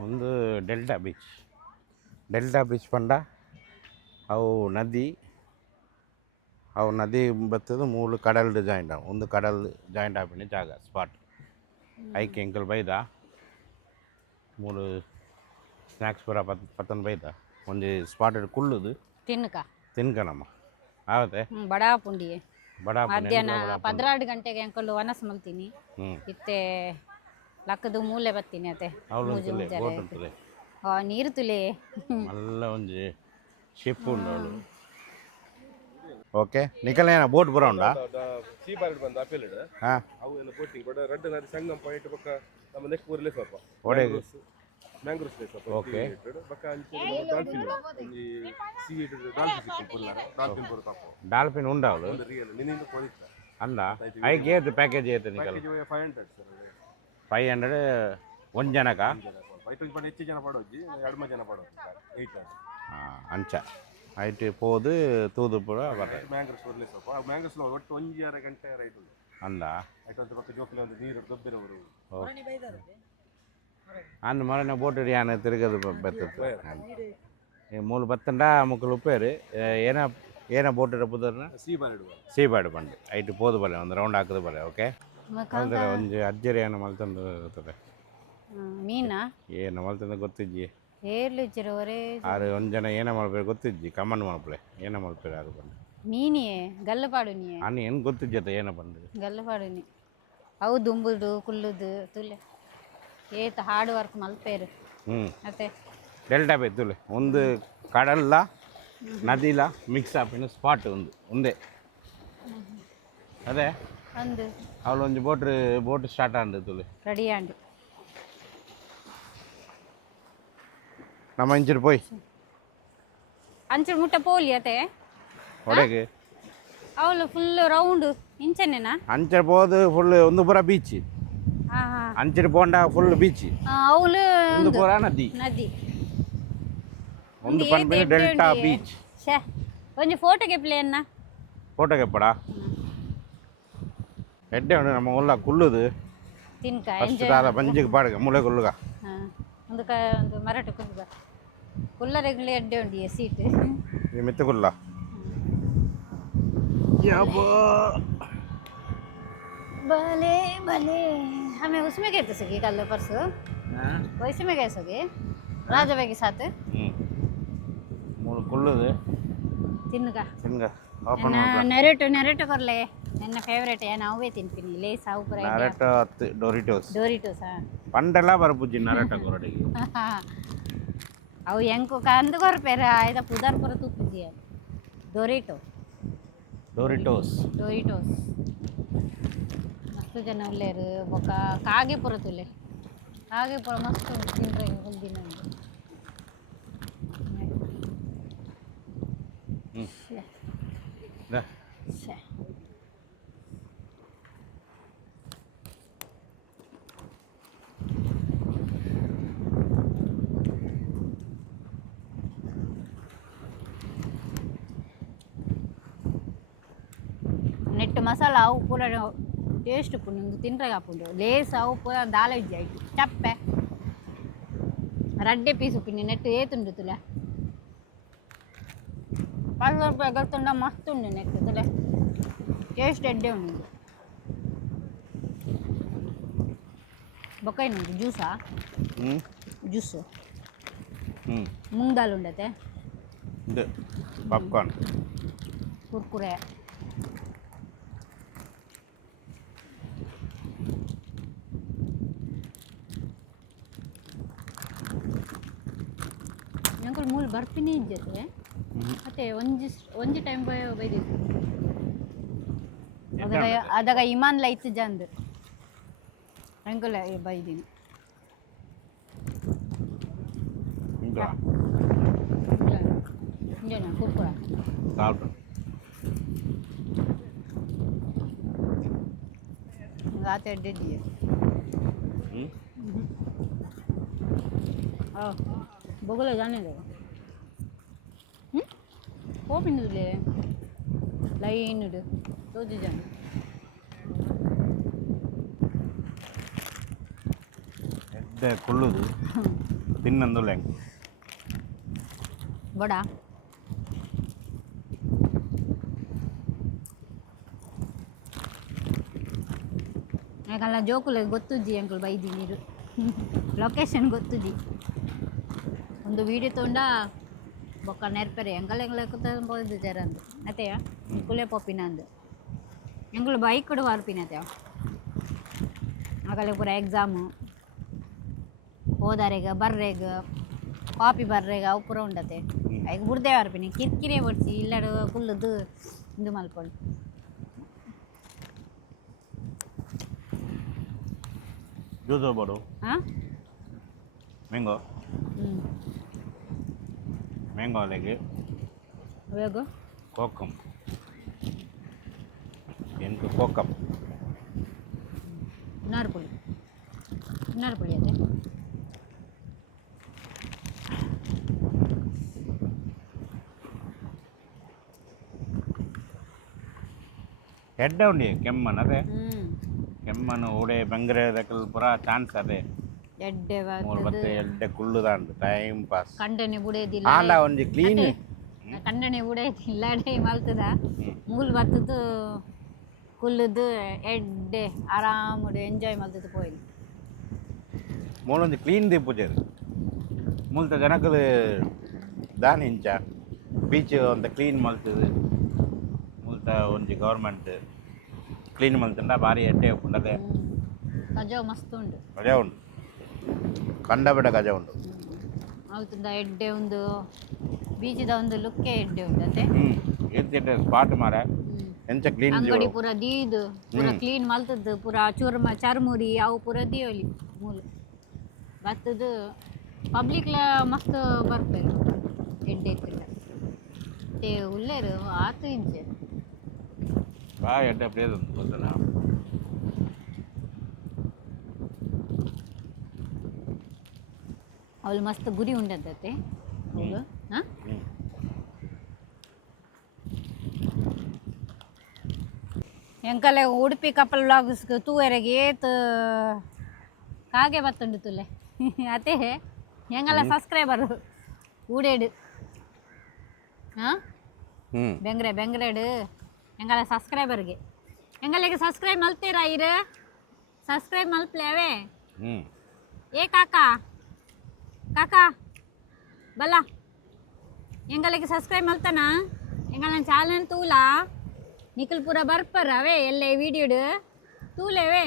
ಒಂದು ಡೆಲ್ಟಾ ಬೀಚ್ ಪಂಡ ಅವು ನದಿ ಬತ್ತದು ಮೂಲು ಕಡಲ್ ಜಾಯಿಂಟ್ ಒಂದು ಕಡಲ್ ಜಾಯಿಂಟ್ ಆಪಿನ ಜಾಗ ಸ್ಪಾಟ್ ಐಕೆ ಎಂಕಲ್ ಬೈದ ಮೂಲು ಸ್ನ್ಯಾಕ್ಸ್ ಪೂರ ಪತ್ತನ್ ಬೈದ ಒಂದು ಸ್ಪಾಟ್ ಕುಳ್ಳುದು ತಿನ್ಕನಮ್ಮ ಆವತ್ತೆ ಬಡಾ ಪುಂಡಿ ಮಧ್ಯಾಹ್ನ 12 ಗಂಟೆಗೆ ಅಂಕಲ್ ವನಸ್ ಮಲ್ತೀನಿ ಇತ್ತೆ ಲಕ್ಕದು ಮೂಲೆ ಬತ್ತೀನಿ ಅತ್ತೆ ನೀರು ತುಲೆ ಮಲ್ಲ ಒಂಜಿ ಶಿಪ್ ಉಂಡು ಅವಳು ಓಕೆ ನಿಕಲೇನ ಬೋಟ್ ಪೂರ ಉಂಡಾ ಸೀ ಬಾರ್ಡ್ ಬಂದು ಅಪೆಲಿಡ್ ಅವು ಎಲ್ಲ ಬೋಟಿಂಗ್ ಕೂಡ ರೆಡ್ ನದಿ ಸಂಗಮ್ ಪಾಯಿಂಟ್ ಬಕ್ಕ ನಮ್ಮ ನೆಕ್ಸ್ಟ್ ಊರಲ್ಲೇ ಸ್ವಲ್ಪ ಒಡೆಗೆ ಮ್ಯಾಂಗ್ರೋವ್ಸ್ ಪ್ಲೇಸ್ ಸ್ವಲ್ಪ ಓಕೆ ಬಕ್ಕ ಅಂಚೆ ಡಾಲ್ಫಿನ್ ಈ ಸೀ ಡಾಲ್ಫಿನ್ ಸಿಕ್ಕ ಪುಲ್ಲ ಡಾಲ್ಫಿನ್ ಪೂರ ತಪ್ಪು ಡಾಲ್ಫಿನ್ ಉಂಡಾ ಅವಳು ಒಂದು ರಿಯಲ್ ನಿನ್ನಿಂದ ಕೊಡಿಸ್ತ ಅಂದ ಐಗೆ ಏತು ಪ್ಯಾಕೇಜ್ ಏತು ನಿಕಲ್ 500 ಸರ್ 500 ಒಂದು ಜನಕ ಐಟು ಪಡ ಹೆಚ್ಚು ಜನ ಪಡೋಜಿ 2 ಜನ ಪಡೋದು 8 ಅಂಚ ಐಟ್ ಪೋದು ತೂದು ಪೂರ ಬರ್ರೆ ಮ್ಯಾಂಗ್ರೋವ್ಸ್ ಊರಲ್ಲೇ ಸ್ವಲ್ಪ ಮ್ಯಾಂಗ್ರೋವ್ಸ್ ಒಟ್ಟು 1.5 ಗಂಟೆ ರೈಟ್ ಉಂಟು ಅಂದ ಐಟು ಅಂತ ಪಕ್ಕ ಜೋಕಲಿ ಒಂದು ನೀರು ದೊಬ್ಬಿರೋರು ಅಂದ್ ಮರನ ಬೋಟ್ ಯಾನ ತಿರುಗದು ಬರ್ತದೆ ಮೂಲು ಬತ್ತಂಡ ಮುಕ್ಕಲು ಉಪ್ಪೇರು ಏನ ಬೋಟ್ ಪುದರ್ನ ಸೀ ಬಾರ್ಡ್ ಬಂದು ಐಟ್ ಪೋದು ಬಲೆ ಒಂದು ರೌಂಡ್ ಹಾಕದು ಬಲೆ ಓಕೆ ಅಂದ್ರೆ ಒಂದು ಅಜ್ಜರಿ ಏನು ಮಲ್ತಂದು ಇರ್ತದೆ ಮೀನಾ ಏನು ಮಲ್ತಂದು ಗೊತ್ತಿಜ್ಜಿ ಏರ್ಲಿಚ್ಚಿರೋರೇ ಆರು ಒಂದು ಜನ ಏನ ಮಾಡ್ಬೇಕು ಗೊತ್ತಿಜ್ಜಿ ಕಮ್ಮನ್ ಮಾಡ್ಪಲೆ ಏನ ಮಾಡ್ಪೇರು ಯಾರು ಬಂದು ಮೀನಿಯೇ ಗಲ್ಲಪಾಡು ನೀಯೇ ಅನ್ನ ಏನು ಗೊತ್ತಿಜ್ಜತ್ತ ಏನ ಬಂದು ಗಲ್ಲಪಾಡು ನೀ ಅವು ದುಂಬುದು ಕುಲ್ಲುದು ತುಲೆ ಏತ ಹಾರ್ಡ್ ವರ್ಕ್ ಮಲ್ಪೇರು ಮತ್ತೆ ಡೆಲ್ಟಾ ಬೈ ತುಲೆ ಒಂದು ಕಡಲ್ಲ ನದಿಲ ಮಿಕ್ಸ್ ಆಪಿನ ಸ್ಪಾಟ್ ಒಂದೇ ಅದೇ ಒಂದು ಅವಳು ಒಂದು ಬೋಟ್ ಸ್ಟಾರ್ಟ್ ಆಂಡು ತುಲೆ ರೆಡಿ ಆಂಡು ನಮ್ಮ ಇಂಚರು ಪೋಯ್ ಅಂಚರು ಮುಟ್ಟ ಪೋಲಿ ಅತೆ ಒಡೆಗೆ ಅವಳು ಫುಲ್ ರೌಂಡ್ ಇಂಚನೇನಾ ಅಂಚರು ಪೋದು ಫುಲ್ ಒಂದು ಪೂರ ಬೀಚ್ ಅಂಚರು ಪೋಂಡ ಫುಲ್ ಬೀಚ್ ಅವಳು ಒಂದು ಪೂರ ನದಿ ಒಂದು ಪಂಡ ಡೆಲ್ಟಾ ಬೀಚ್ ಛೇ ಒಂದು ಫೋಟೋಗೆ ಪ್ಲೇ ಅನ್ನ ಫೋಟೋಗೆ ಪಡ ಎಡ್ಡೆ ಉಂಡು ನಮ್ಮ ಉಲ್ಲ ಕುಲ್ಲುದು ತಿನ್ಕ ಫಸ್ಟ್ ದಾಲ ಬಂಜಿಗೆ ಪಾಡ್ಗ ಮುಳೆ ಕುಲ್ಲುಗ ಒಂದು ಮರಾಠ ಕುಲ್ಲುಗ ಕುಲ್ಲರೆಗ್ಲಿ ಎಡ್ಡೆ ಉಂಡಿ ಸೀಟ್ ಈ ಮಿತ್ತ ಕುಲ್ಲ भले भले हमें उसमें कहते सके कल परसों वैसे में गैस होगी राजा बेगी साथ ಮೂರು ಕುಳ್ಳದು ತಿನ್ನುಗ ತಿನ್ಗ ಓಪನ್ ನೆರೆಟು ಕೊರ್ಲೆ ನನ್ನ ಫೇವ್ರೇಟ್ ನಾವೇ ತಿನ್ತೀನಿ ಲೇಸ್ ಅವು ಪುರ ನರಟ ಡೊರಿಟೋಸ್ ಡೋರಿಟೋಸ್ ಪಂಡೆಲ್ಲ ಬರಪುಜ್ಜಿ ನರಟ ಕೊರಡಿಗೆ ಅವು ಹೆಂಗೆ ಕಂದು ಕೊರಪೇರ ಆಯ್ತಾ ಪುದರ್ ಪುರ ತುಪ್ಪಿಜಿ ಡೊರಿಟೋಸ್ ಮಸ್ತ್ ಜನ ಉಳ್ಳೇರು ಬೊಕ್ಕ ಕಾಗೆ ಪುರ ತುಲೆ ಕಾಗೆ ಪುರ ಮಸ್ತ್ ತಿಂದ್ರೆ ದಿನ ನೆಟ್ಟು ಮಸಾಲ ಅವು ಪೂರ ಟೇಸ್ಟ್ ಉಪ್ಪು ನಿಮ್ಗೆ ತಿಂಡ್ರೆ ಹಾಕೊಂಡು ಲೇಸ್ ಅವು ಪೂರ ದಾಲ ಇಜ್ಜಿ ಆಯ್ತು ಚಪ್ಪೆ ರಡ್ಡೆ ಪೀಸ್ ಉಪ್ಪಿನಿ ನೆಟ್ಟು ಏತುಂಡು ತುಲೆ 10 ರೂಪಾಯಿ ಗೊತ್ತುಂಡ ಮಸ್ತ್ ಉಂಡು ನೆಟ್ಟು ತುಲೆ ಟೇಸ್ಟ್ ಎಡ್ಡೆ ಉಂಡು ಬೊಕ್ಕ ಏನು ಜ್ಯೂಸಾ ಜ್ಯೂಸು ಮೂಂಗ್ ದಾಲ್ ಉಂಡತೆ ಇದು ಪಾಪ್ಕಾರ್ನ್ ಕುರ್ಕುರೆ ഞങ്ങൾ ಮೂಲ ಬರ್ಪಿನಿ ಇಜ್ಜತೆ ಮತ್ತೆ ಒಂಜಿ ಟೈಮ್ ಬೈದಿತ್ತು ಅದಾಗ ಇಮಾನ್ ಲೈತ್ ಜಂದ್ ಅಂಕಲ್ ಬೈದಿನಿ ಇಂಜನ ಕುರ್ಕುರ ಸಾಲ್ಟ್ गाते दे दिए बगल जाने दो वो भी नहीं ले लाइन उड़ तो जी जाने ಎಡ್ಡೆ ಕುಳ್ಳುದು ತಿನ್ನಂದು ಲೆಂಗ್ बड़ा ಯಾಕಲ್ಲ ಜೋಕುಲೆ ಗೊತ್ತುಜ್ಜಿ ಅಂಕಲ್ ಬೈದಿ ನೀರು ಲೊಕೇಶನ್ ಗೊತ್ತುಜ್ಜಿ ಒಂದು ವೀಡಿಯೋ ತೊಂಡ ಬೊಕ್ಕ ನೆರ್ಪೆರೆ ಎಂಕಲ್ ಎಂಕಲ್ ಜರ ಅಂದು ಅತೆಯ ಕುಲೆ ಪೊಪ್ಪಿನ ಅಂದು ಎಂಕಲ್ ಬೈಕ್ ಕೊಡು ವಾರ್ಪಿನ ಅತೆಯ ಆಗಲೇ ಪೂರ ಎಕ್ಸಾಮು ಹೋದಾರೆಗ ಬರ್ರೆಗ ಕಾಪಿ ಬರ್ರೆಗ ಅವು ಪೂರ ಉಂಡತೆ ಈಗ ಬುಡ್ದೆ ವಾರ್ಪಿನಿ ಕಿರ್ಕಿರೇ ಬಡ್ಸಿ ಇಲ್ಲಡು ಫುಲ್ಲದು ಇದು ಮಲ್ಕೊಂಡು ಜ್ಯೂಸು ಬೋಡು ಹಾಂ ಮ್ಯಾಂಗೋ ಮ್ಯಾಂಗೋ ಅಲೆಗೆ ಬೇಗ ಕೋಕಮ್ ಎಂಟು ಕೋಕಮ್ ನಾರ್ಪುಳಿ ಅದೇ ಎಡ್ಡೆ ಉಂಡಿ ಕೆಮ್ಮನ್ ಅದೇ ಕೆಮ್ಮನು ಓಡೆ ಬೆಂಗ್ರೆದಕ್ಕಲ್ ಪುರ ಚಾನ್ಸ್ ಅದೇ ಎಡ್ಡೆ ಮೂರು ಬತ್ತೆ ಎಡ್ಡೆ ಕುಳ್ಳುದಾಂಡು ಟೈಮ್ ಪಾಸ್ ಕಂಡನೆ ಬುಡೇದಿಲ್ಲ ಆಂಡ ಒಂಜಿ ಕ್ಲೀನ್ ಕಂಡನೆ ಬುಡೇದಿಲ್ಲ ಡೇ ಮಲ್ತದ ಮೂಲ್ ಬತ್ತದು ಕುಲ್ಲುದು ಎಡ್ಡೆ ಆರಾಮುಡು ಎಂಜಾಯ್ ಮಲ್ತದು ಪೋಯ್ದು ಮೂಲೊಂದು ಕ್ಲೀನ್ ದಿಪ್ಪುಜೇರು ಮೂಲ್ತ ಜನಕಲು ದಾನಿ ಇಂಚ ಬೀಚ್ ಒಂತ ಕ್ಲೀನ್ ಮಲ್ತದು ಮೂಲ್ತ ಒಂಜಿ ಗೌರ್ಮೆಂಟ್ ಕ್ಲೀನ್ ಮಲ್ತಂಡ ಭಾರಿ ಎಡ್ಡೆ ಉಂಡದೆ ಗಜ ಮಸ್ತ್ ಉಂಡು ಗಜ ಉಂಡು ಕಂಡಬೇಡ ಗಜ ಉಂಡು ಮಲ್ತದ ಎಡ್ಡೆ ಒಂದು ಬೀಚಿದ ಒಂದು ಲುಕ್ಕೆ ಎಡ್ಡೆ ಉಂಡು ಅತ್ತೆ ಎಡ್ಡೆ ಸ್ಪಾಟ್ ಮಾರ ಎಂಚ ಕ್ಲೀನ್ ಅಂಗಡಿ ಪೂರ ದೀದು ಪೂರ ಕ್ಲೀನ್ ಮಲ್ತದ್ದು ಪೂರ ಚರ್ಮುರಿ ಅವು ಪೂರ ದಿಯೋಲಿ ಮೂಲು ಬತ್ತದು ಪಬ್ಲಿಕ್ಲ ಮಸ್ತ್ ಬರ್ಪೇರು ಎಡ್ಡೆ ಇತ್ತಿಲ್ಲ ಮತ್ತೆ ಉಳ್ಳೇರು ಆತು ಇಂಚೆ ಬಾ ಎಡ್ಡೆ ಪ್ಲೇಸ್ ಉಂಟು ಗೊತ್ತಲ್ಲ ಅವಳು ಮಸ್ತ್ ಗುರಿ ಉಂಡದ್ದತ್ತೆ ಅವಳು ಹಾಂ ಎಂಕಲೆ ಉಡುಪಿ ಕಪಲ್ ವ್ಲಾಗ್ಸ್ ತೂವರೆಗೆ ಏತ್ ಕಾಗೆ ಬತ್ತುಂಡು ತುಲೆ ಅತೆ ಎಂಗಲ ಸಬ್ಸ್ಕ್ರೈಬರ್ ಊಡೇಡು ಹಾಂ ಬೆಂಗ್ರೆಡು ಎಂಗಲ ಸಬ್ಸ್ಕ್ರೈಬರ್ಗೆ ಎಂಗಲಿಗೆ ಸಬ್ಸ್ಕ್ರೈಬ್ ಮಲ್ತೀರಾ ಇರು ಸಬ್ಸ್ಕ್ರೈಬ್ ಮಲ್ಪ್ಲೇವೆ ఏ కాకా కాకా బలా ಎಂಗಳಿಗೆ ಸಬ್ಸ್ಕ್ರೈಬ್ ಮಾಡ್ತಾನ ಎಂಗಳ ಚಾನಲ್ ತೂಲ ನಿಖಲ್ ಪೂರ ಬರ್ಪರ ಅವೇ ಎಲ್ಲ ವಿಡಿಯೋಡು ತೂಲೇವೆ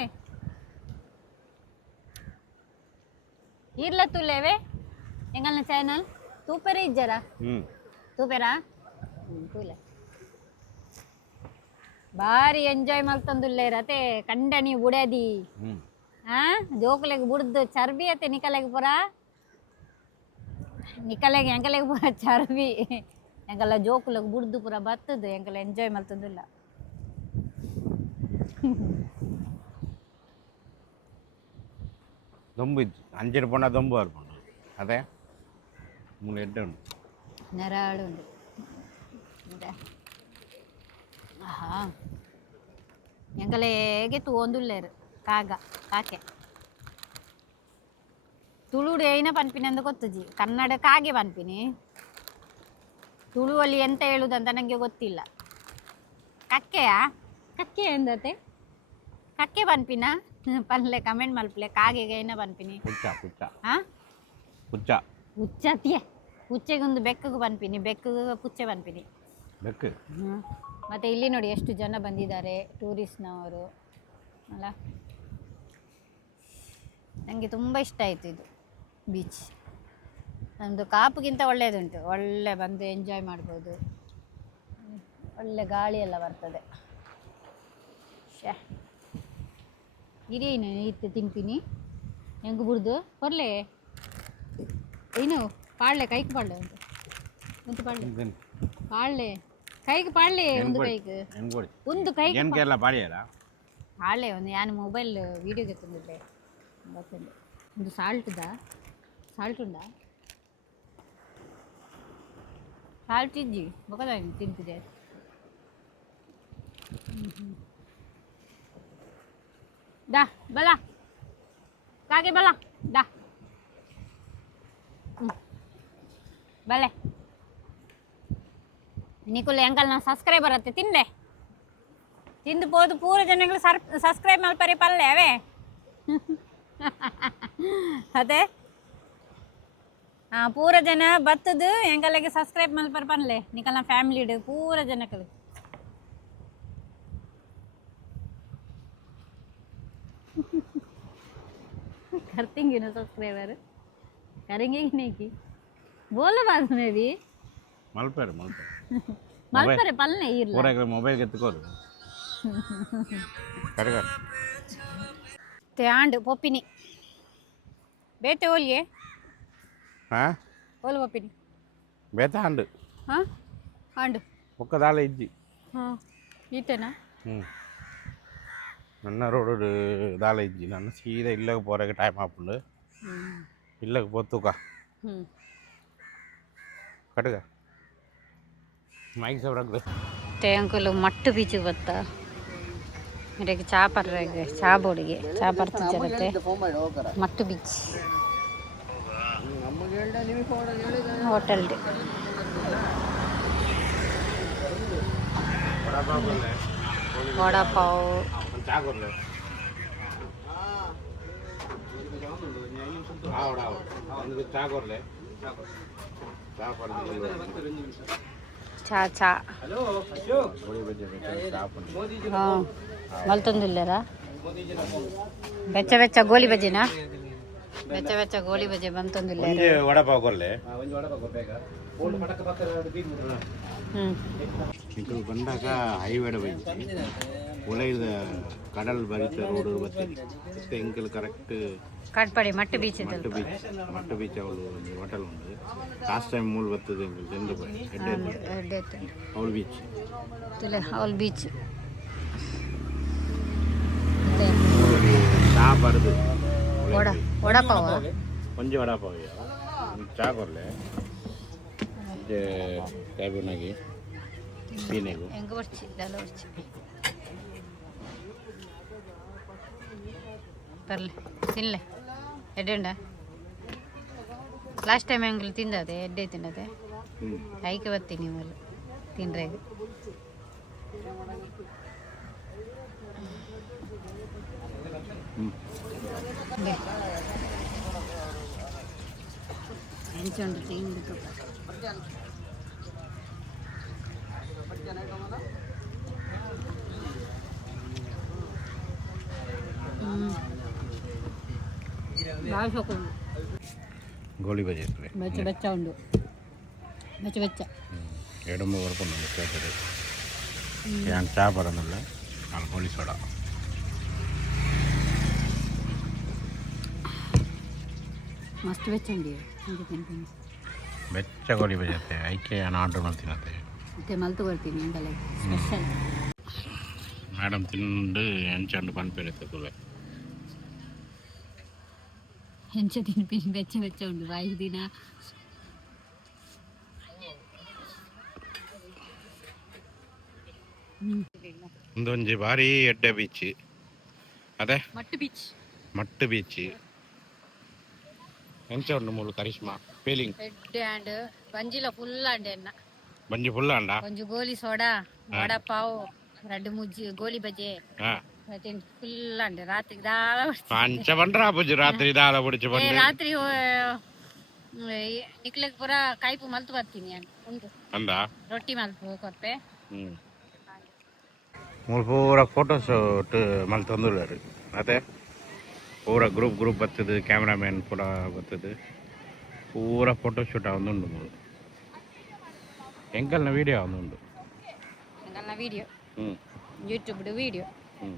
ಇರ್ಲ ತೂಲೇವೆ ಎಂಗಳ ಚಾನಲ್ ತೂಪೆರ ಇಜ್ಜರ ತೂಪೆರಾ ತೂಲೆ ಭಾರಿ ಎಂಜಾಯ್ ಮಾಡ್ತಂದುಲ್ಲೇರತೆ ಕಂಡ ನೀವು ಬುಡದಿ ಜೋಕಲೆಗೆ ಬುಡ್ದು ಚರ್ಬಿ ಅತ್ತೆ ನಿಕಲೆಗೆ ಪುರ ನಿಕಲೆಗೆ ಎಂಕಲೆಗೆ ಪುರ ಚರ್ಬಿ ಎಂಕಲ್ಲ ಜೋಕುಲೆಗೆ ಬುಡ್ದು ಪುರ ಬತ್ತದು ಎಂಕಲ್ಲ ಎಂಜಾಯ್ ಮಾಡ್ತಂದಿಲ್ಲ ದೊಂಬು ಇತ್ತು ಅಂಚಿನ ಪೊಂಡ ದೊಂಬು ಅರ್ಪುಂಡು ಅದೇ 3 ಎಡ್ಡೆ ಉಂಟು ನೆರಾಳು ಉಂಟು ಆಹಾ ಎಂಕಲೆಗೆ ತೂಂದುಲ್ಲೇರು ಕಾಕೆ ತುಳುಡು ಏನ ಪನ್ಪಿನಿ ಅಂತ ಗೊತ್ತುಜಿ ಕನ್ನಡ ಕಾಗೆ ಪನ್ಪಿನಿ ತುಳುವಲ್ಲಿ ಎಂತ ಹೇಳುದಂತ ನನಗೆ ಗೊತ್ತಿಲ್ಲ ಕಕ್ಕೆ ಎಂದತೆ ಕಕ್ಕೆ ಪನ್ಪಿನ ಪನ್ಲೆ ಕಮೆಂಟ್ ಮಲ್ಪಲೆ ಕಾಗೆಗೆ ಏನ ಪನ್ಪಿನಿ ಹುಚ್ಚತಿಯೇ ಹುಚ್ಚೆಗೊಂದು ಬೆಕ್ಕಗೂ ಪನ್ಪಿನಿ ಬೆಕ್ಕಗೂ ಪುಚ್ಚೆ ಪನ್ಪಿನಿ ಬೆಕ್ಕು ಮತ್ತೆ ಇಲ್ಲಿ ನೋಡಿ ಎಷ್ಟು ಜನ ಬಂದಿದ್ದಾರೆ ಟೂರಿಸ್ಟ್ನವರು ಅಲ್ಲ ನನಗೆ ತುಂಬ ಇಷ್ಟ ಆಯಿತು ಇದು ಬೀಚ್ ನಮ್ಮದು ಕಾಪುಗಿಂತ ಒಳ್ಳೆಯದುಂಟು ಒಳ್ಳೆ ಬಂದು ಎಂಜಾಯ್ ಮಾಡ್ಬೋದು ಒಳ್ಳೆ ಗಾಳಿ ಎಲ್ಲ ಬರ್ತದೆ ಶೇ ಇರೇನು ಇತ್ತು ತಿಂಪಿನಿ ಹೆಂಗೆ ಬಿಡ್ದು ಬರ್ಲೆ ಏನು ಪಾಡ್ಲೆ ಕೈಗೆ ಪಾಡ್ಲೆ ಒಂದು ಪಾಡ್ಲೆ ಪಾಡ್ಲೆ ಕೈಗೆ ಪಾಡ್ಲೆ ಒಂದು ಕೈಗೆ ಪಾಡ್ಲೆ ಒಂದು ನಾನು ಮೊಬೈಲ್ ವೀಡಿಯೋಗೆ ತಂದಿದ್ದೆ ಗೊತ್ತುಂಟು ಒಂದು ಸಾಲ್ಟ್ ಉಂಡಾ ಸಾಲ್ಟ್ ಇಜ್ಜಿ ಬೊಕದ ತಿಂತಿದೆ ದಾ ಬಲ ಕಾಗೆ ಬಲ ದಾ ಬಲೆ ನಿಕುಲ್ ಎಂಕಲ್ ನಾವು ಸಬ್ಸ್ಕ್ರೈಬರ್ ಅತ್ತೆ ತಿಂದೆ ತಿಂದು ಹೋದು ಪೂರ ಜನಗಳು ಸಬ್ಸ್ಕ್ರೈಬ್ ಮಲ್ಪರಿ ಪಲ್ಲೆ ಅವೇ ಅದೇ ಪೂರ ಜನ ಬತ್ತದು ಎಂಕಲ್ಗೆ ಸಬ್ಸ್ಕ್ರೈಬ್ ಮಲ್ಪರ್ ಪನ್ಲೆ ನಿಕಲ್ನ ಫ್ಯಾಮಿಲಿ ಪೂರ ಜನಕ್ಕಳು ಕರ್ತಿಂಗಿನ ಸಬ್ಸ್ಕ್ರೈಬರ್ ಕರಿಂಗಿ ಬೋಲ ಬಾದ್ ಮೇ ಬಿ ಮಲ್ಪರೆ ಪಲ್ಲೆ ಇರ್ಲ ಮೊಬೈಲ್ ಎತ್ಕೋದು ಆಂಡು ಪೊಪ್ಪಿನಿ ಬೇತೆ ಓಲ್ಗೆ ಓಲ್ ಪೊಪ್ಪಿನಿ ಬೇತೆ ಆಂಡು ಆಂಡು ಒಕ್ಕದಾಲ ಇಜ್ಜಿ ಈತೇನಾ ನನ್ನ ರೋಡು ದಾಲ ಇಜ್ಜಿ ನಾನು ಸೀದಾ ಇಲ್ಲಗೆ ಪೋರಕ್ಕೆ ಟೈಮ್ ಆಪುಂಡು ಇಲ್ಲಗೆ ಪೋತುಕ ಕಟಗ ಮೈಕ್ ಸಬ್ರಗ್ದು ಅಂಕಲು ಮಟ್ಟು ಬೀಚಿಗೆ ಬತ್ತಾ ಮೇರೆಗೆ ಚಾ ಪರ್ರೆಗೆ ಚಾ ಬೋರ್ಡಿಗೆ ಚಾ ಬರ್ತಿದ್ದರತ್ತೆ ಮಟ್ಟು ಬೀಚ್ ಹೋಟೆಲ್ ವಡಾಪಾವ್ ಚಾ ಚಾ ಮಲ್ತೊಂದಿಲ್ಲರ ಬೆಚ್ಚ ಬೆಚ್ಚ ಗೋಲಿ ಬಜ್ಜಿನಾ ಬೆಚ್ಚ ಬೆಚ್ಚ ಗೋಲಿ ಬಜ್ಜಿ ಬಂತೊಂದಿಲ್ಲ ವಡಪಾವ್ ಕೊರ್ಲೆ ಎಂಕಲ್ ಬಂದಾಗ ಹೈವೇಡ ಬೈತಿ ಉಳೆದ ಕಡಲ್ ಬರಿತ ರೋಡ್ ಬತ್ತಿ ಮತ್ತೆ ಎಂಕಲ್ ಕರೆಕ್ಟ್ ಕಟ್ಪಡಿ ಮಟ್ಟು ಬೀಚ್ ಮಟ್ಟು ಬೀಚ್ ಅವಳು ಹೋಟೆಲ್ ಉಂಟು ಲಾಸ್ಟ್ ಟೈಮ್ ಮೂಲ ಬರ್ತದೆ ಎಂಕಲ್ ಚೆಂದ ಅವಳು ಬೀಚ್ ಅವಳು ಬೀಚ್ ಚಾ ಬರದು ವಡಪಾವ ಒಂಜಿ ವಡಪಾವ್ ಚಾ ಕೊರ್ಲೆ ಕ್ಯಾಬಿನಾಗಿ ಪೀನೆಗು ಹೆಂಗೆ ಬರ್ಚಿ ಎಲ್ಲ ಬರ್ಚಿ ಬರ್ಲಿ ತಿನ್ಲೆ ಎಡ್ಡೆ ಉಂಡ ಲಾಸ್ಟ್ ಟೈಮ್ ಹೆಂಗೆ ತಿಂದದೆ ಎಡ್ಡೆ ತಿನ್ನದೆ ಐಕೆ ಬರ್ತೀನಿ ನೀವು ತಿನ್ರೆ ಹೆಂಚೊಂಡು ತಿಂದು ಭಾಳ ಸೊಕ್ಕು ಗೋಳಿ ಬಜೆ ಇರ್ತದೆ ಬೆಚ್ಚ ಬೆಚ್ಚ ಉಂಡು ಬೆಚ್ಚ ಬೆಚ್ಚ ಎಡಮು ಬರ್ಕೊಂಡು ಕೇಳ್ತದೆ ಏನು ಚಾ ಬರೋದಿಲ್ಲ ನಾನು ಗೋಳಿ ಸೋಡಾ ಮಸ್ತ್ ಬೆಚ್ಚ ಉಂಡಿ ಹಂಗೆ ತಿಂತೀನಿ ಬೆಚ್ಚ ಗೋಳಿ ಬಜೆ ಇರುತ್ತೆ ಐಕೆ ನಾನು ಆರ್ಡ್ರ್ ಮಾಡ್ತೀನತ್ತೆ ಮತ್ತೆ ಮಲ್ತು ಬರ್ತೀನಿ ಎಂದಲ್ಲ ಸ್ಪೆಷಲ್ ಮೇಡಮ್ ತಿಂದು ಹೆಂಚಂಡು ಪನ್ಪೇರುತ್ತೆ ತುಲೆ ಹೆಂಚ ತಿನ್ಪಿನಿ ಬೆಚ್ಚ ಬೆಚ್ಚ ಉಂಡು 5 ದಿನ ಒಂದೊಂಜಿ ಬಾರಿ ಎಡ್ಡೆ ಬೀಚ್ ಅದೇ ಮಟ್ಟು ಬೀಚ್ ಎಂಚ ಉಂಡು ಮೂಲು ಕರಿಷ್ಮಾ ಫೀಲಿಂಗ್ ಎಡ್ಡೆ ಆಂಡ್ ಬಂಜಿಲ ಫುಲ್ ಆಂಡೆ ಎನ್ನ ಬಂಜಿ ಫುಲ್ ಅಂಡ ಒಂಜಿ ಗೋಲಿ ಸೋಡಾ ವಡ ಪಾವ್ 2 ಮುಜ್ಜಿ ಗೋಲಿ ಬಜೆ ಫುಲ್ ಆಂಡೆ ರಾತ್ರಿ ದಾಳ ಅಂಚ ಬಂಡ್ರ ಬುಜ್ಜಿ ರಾತ್ರಿ ದಾಳ ಬಿಡಿச்சு ಬಂದು ರಾತ್ರಿ ನಿಕ್ಲೆಗ್ ಪೂರ ಕಾಯ್ಪು ಮಲ್ತು ಬರ್ತೀನಿ ಉಂಟು ಅಂದ ರೊಟ್ಟಿ ಮಲ್ಪು ಕೊರ್ಪೆ ಮೂಲು ಪೂರ ಫೋಟೋ ಶೂಟ್ ಮಲ್ ತಂದುಳ್ಳಾರು ಮತ್ತೆ ಪೂರ ಗ್ರೂಪ್ ಬರ್ತದೆ ಕ್ಯಾಮ್ರಾಮ್ಯಾನ್ ಪೂರ ಬರ್ತದೆ ಪೂರ ಫೋಟೋ ಶೂಟ್ ಒಂದುಂಡು ಮೂಲು ಎಂಕಲ್ನ ವೀಡಿಯೋ ಒಂದುಂಡು ಎಂಕಲ್ನ ವೀಡಿಯೋ ಹ್ಞೂ ಯೂಟ್ಯೂಬ್ಡು ವೀಡಿಯೋ ಹ್ಞೂ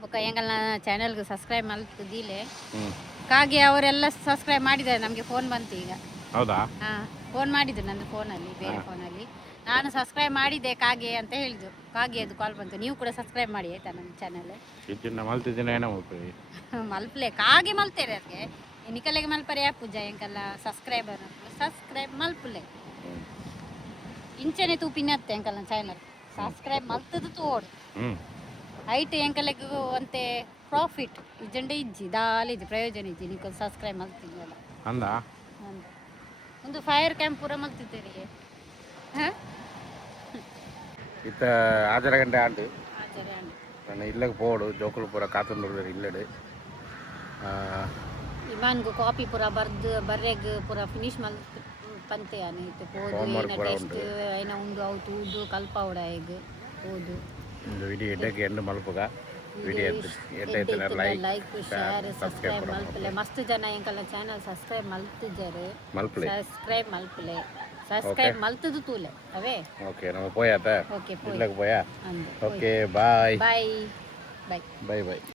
ಬೊಕ್ಕ ಎಂಕಲ್ನ ಚಾನೆಲ್ಗೆ ಸಬ್ಸ್ಕ್ರೈಬ್ ಮಲ್ತದಿಲೆ ಹ್ಞೂ ಕಾಗೆ ಅವರೆಲ್ಲ ಸಬ್ಸ್ಕ್ರೈಬ್ ಮಾಡಿದ್ದಾರೆ ನಮಗೆ ಫೋನ್ ಬಂತು ಈಗ ಹೌದಾ ಹಾಂ ಫೋನ್ ಮಾಡಿದ್ರು ನಂದು ಫೋನಲ್ಲಿ ಬೇರೆ ಫೋನಲ್ಲಿ ನಾನು ಸಬ್ಸ್ಕ್ರೈಬ್ ಮಾಡಿದ್ದೆ ಕಾಗೆ ಅಂತ ಹೇಳಿದ್ರು ಕಾಗೆ ಅದು ಕಾಲ್ ಬಂತು ನೀವು ಕೂಡ ಸಬ್ಸ್ಕ್ರೈಬ್ ಮಾಡಿ ಆಯ್ತಾ ನನ್ನ ಚಾನಲ್ ಇದನ್ನ ಮಲ್ತಿದ್ದೀನಿ ಏನೋ ಹೋಗ್ತೀವಿ ಮಲ್ಪಲೆ ಕಾಗೆ ಮಲ್ತೇರೆ ಅದಕ್ಕೆ ನಿಕಲೆಗೆ ಮಲ್ಪರೆ ಪೂಜ ಎಂಕಲ್ಲ ಸಬ್ಸ್ಕ್ರೈಬರ್ ಮಲ್ಪಲೆ ಇಂಚನೆ ತೂಪಿನತ್ತೆ ಎಂಕಲ್ಲ ಚಾನಲ್ ಸಬ್ಸ್ಕ್ರೈಬ್ ಮಲ್ತದು ತೋಡು ಹ್ಞೂ ಐಟ್ ಎಂಕಲೆಗೆ ಅಂತೆ ಪ್ರಾಫಿಟ್ ಇಜ್ಜಂಡೆ ಇಜ್ಜಿ ದಾಲಿ ಇಜ್ಜಿ ಪ್ರಯೋಜನ ಇಜ್ಜಿ ನೀವು ಸಬ್ಸ್ಕ್ರೈಬ್ ಮಲ್ತಿದ್ವಲ್ಲ ಅಂದ ಒಂದು ಫೈರ್ ಕ್ಯಾಂಪ್ ಪೂರ ಮಲ್ತಿದ್ದೀರಿ ಹಾಂ ಇತ್ತ ಆಜರ ಗಂಟೆ ಆಂಡು ಆಚಾರ್ಯ ನಾನು ಇಲ್ಲಗೆ ಪೋಡು ಜೋಕುಲು ಪೂರ ಕಾತುಂಡು ಇಲ್ಲಡು ಇವಾನ್ಗು ಕಾಪಿ ಪೂರ ಬರ್ರೆಗ್ ಪೂರ ಫಿನಿಶ್ ಮಲ್ತ್ ಪಂತೆ ಅನಿತು ಪೋದು Homework ಏನ ಪೂರ ಟೆಸ್ಟ್ ಐನ ಉಂಡು ಅವು ತೂದು ಕಲ್ಪ ಉಡ ಎಗ್ ಓದು இந்த வீடியோ எட்டக்கு எண்டு மல்புக வீடியೋ ಎಡ್ಡೆ ಲೈಕ್ ಶೇರ್ ಸಬ್ಸ್ಕ್ರೈಬ್ ಮಲ್ಪಲೆ ಮಸ್ತ್ ಜನ ಎಂಕಲ್ಲ ಚಾನಲ್ ಸಬ್ಸ್ಕ್ರೈಬ್ ಮಲ್ತಿದ್ದಾರೆ ಸಬ್ಸ್ಕ್ರೈಬ್ ಮಲ್ತದು ತೂಲೆ ಅವೇ ಓಕೆ நம்ம போயாத ಓಕೆ இல்லக்கு போயா ಅಂದೆ okay bye bye bye by